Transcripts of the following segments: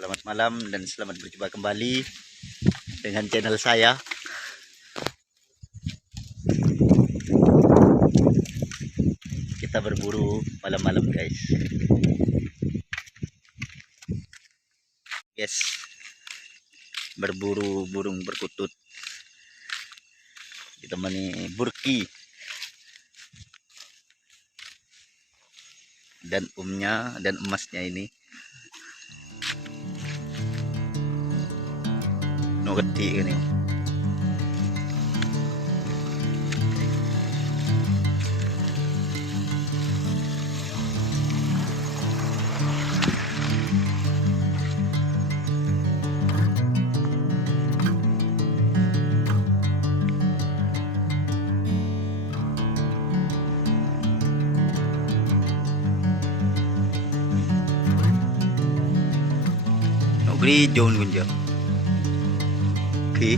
Selamat malam dan selamat berjumpa kembali dengan channel saya. Kita berburu malam-malam guys. Berburu burung perkutut ditemani burki dan emasnya ini. Gede ini. Beri jauh gunjang. Oke.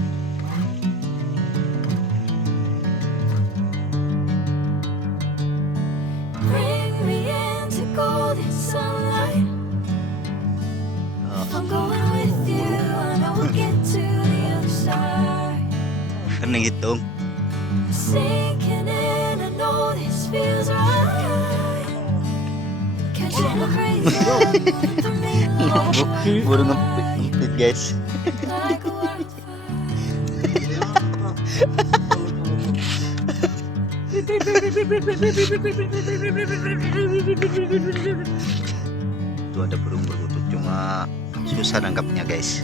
Kening hitung. Burung ngempit guys. Itu ada burung perkutut, cuma susah nangkapnya guys.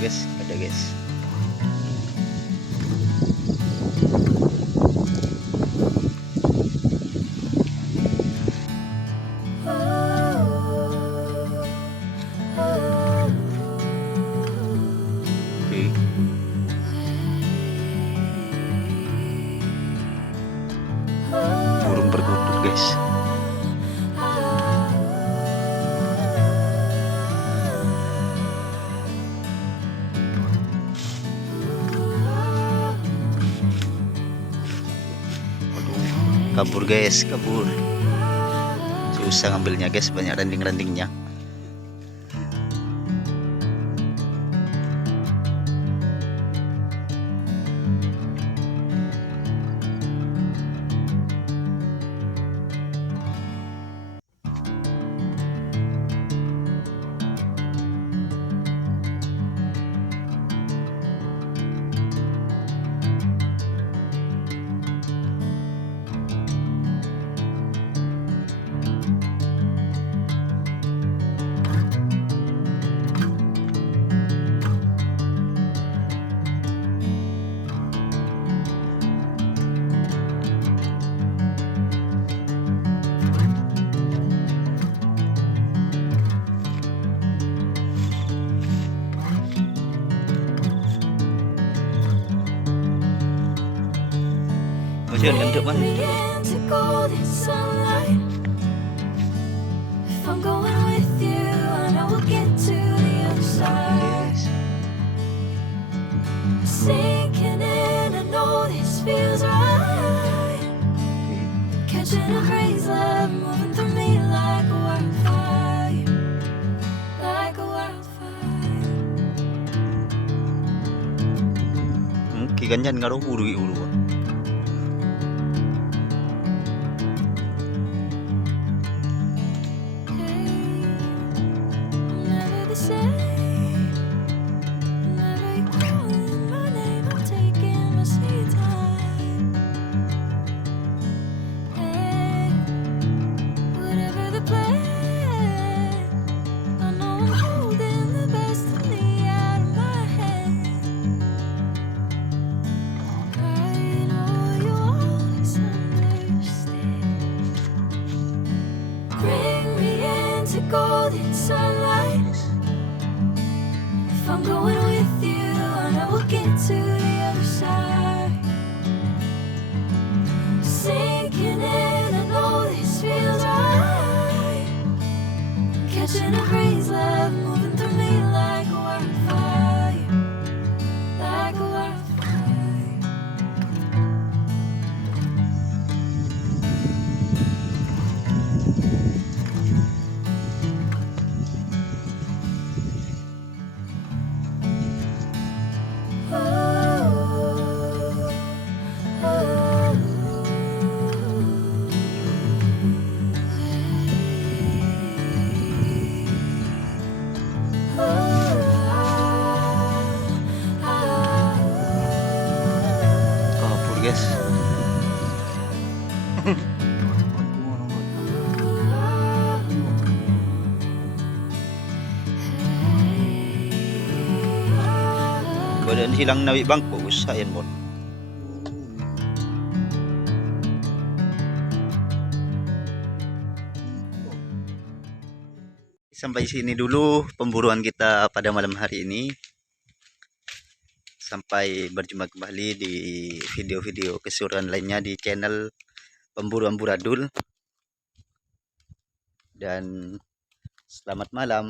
Guys, ada guys. Burung perkutut guys. Kabur guys, kabur. Susah ngambilnya guys, banyak ranting-rantingnya. Masih ada yang mana? Ganyan nga raw uru-uru. Never calling my name, I'm taking my sweet time. sunlight. If I'm going with you, I know we'll get to the other side. Sinking in, I know this feels right. Catching a breeze, love moving through me like a wildfire, like a wildfire. Kapur guys. Badan silang nawi bangko usahayan mo. Sampai sini dulu pemburuan kita pada malam hari ini. Sampai berjumpa kembali di video-video keseruan lainnya di channel Pemburu Amburadul. Dan selamat malam.